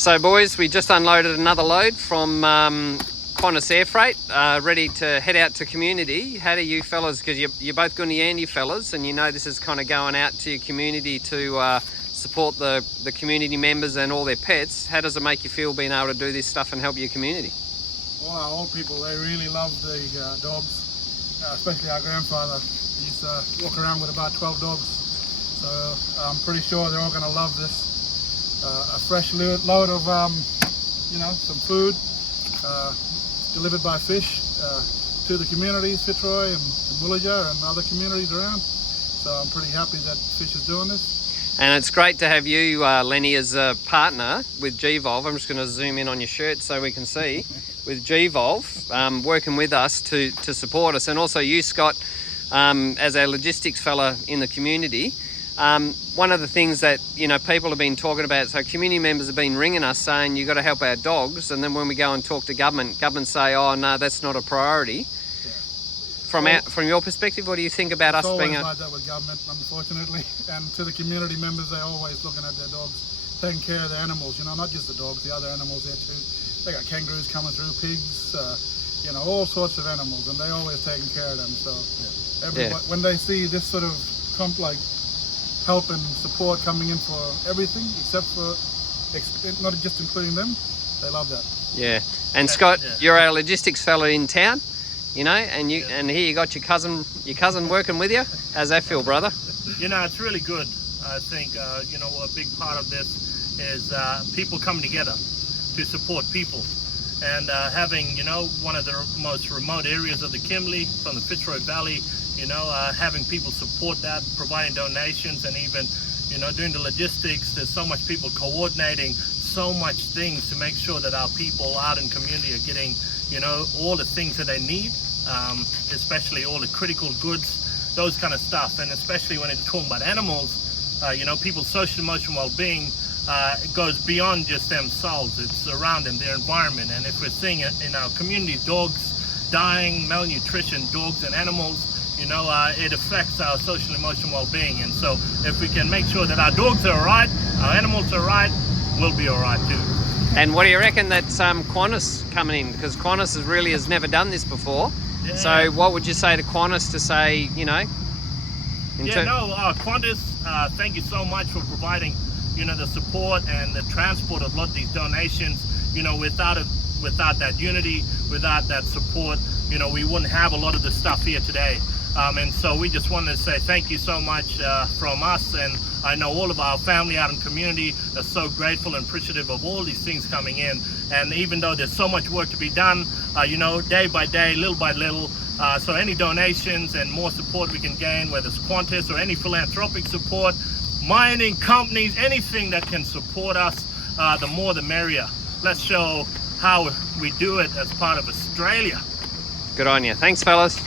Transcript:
So boys, we just unloaded another load from Qantas Air Freight, ready to head out to community. How do you fellas, because you're both Gooniyandi fellas, and you know this is kind of going out to your community to support the community members and all their pets. How does it make you feel being able to do this stuff and help your community? All our old people, they really love the dogs, especially our grandfather. He used to walk around with about 12 dogs. So I'm pretty sure they're all going to love this. A fresh load of, some food delivered by fish to the communities, Fitzroy and Willager and other communities around. So I'm pretty happy that Fish is doing this. And it's great to have you, Lenny, as a partner with Gevolve. I'm just going to zoom in on your shirt so we can see. With Gevolve, working with us to support us. And also you, Scott, as our logistics fella in the community. One of the things that, people have been talking about, so community members have been ringing us saying, you've got to help our dogs. And then when we go and talk to government say, oh, no, that's not a priority. Yeah. From your perspective, what do you think about us being like that with government, unfortunately. And to the community members, they're always looking at their dogs, taking care of the animals, not just the dogs, the other animals there too. They got kangaroos coming through, pigs, all sorts of animals, and they always taking care of them. So when they see this sort of help and support coming in for everything, except for not just including them, they love that. Yeah, and Scott, you're our logistics fella in town, and here you got your cousin working with you. How's that feel, brother? It's really good. I think a big part of this is people coming together to support people, and having one of the most remote areas of the Kimberley, from the Fitzroy Valley, having people support that, providing donations, and even doing the logistics. There's so much people coordinating so much things to make sure that our people out in community are getting all the things that they need, especially all the critical goods, those kind of stuff. And especially when it's talking about animals, people's social emotional well-being, it goes beyond just themselves. It's around them, their environment. And if we're seeing it in our community, dogs dying, malnutrition, dogs and animals, it affects our social emotional well-being. And so if we can make sure that our dogs are all right, our animals are right, we'll be all right too. And what do you reckon that Qantas coming in? Because Qantas has never done this before. Yeah. So what would you say to Qantas to say, Qantas, thank you so much for providing the support and the transport of a lot of these donations. Without that unity, without that support, we wouldn't have a lot of the stuff here today. And so we just wanted to say thank you so much from us, and I know all of our family out in community are so grateful and appreciative of all these things coming in. And even though there's so much work to be done, day by day, little by little, so any donations and more support we can gain, whether it's Qantas or any philanthropic support, mining companies, anything that can support us, the more the merrier. Let's show how we do it as part of Australia. Good on you. Thanks, fellas.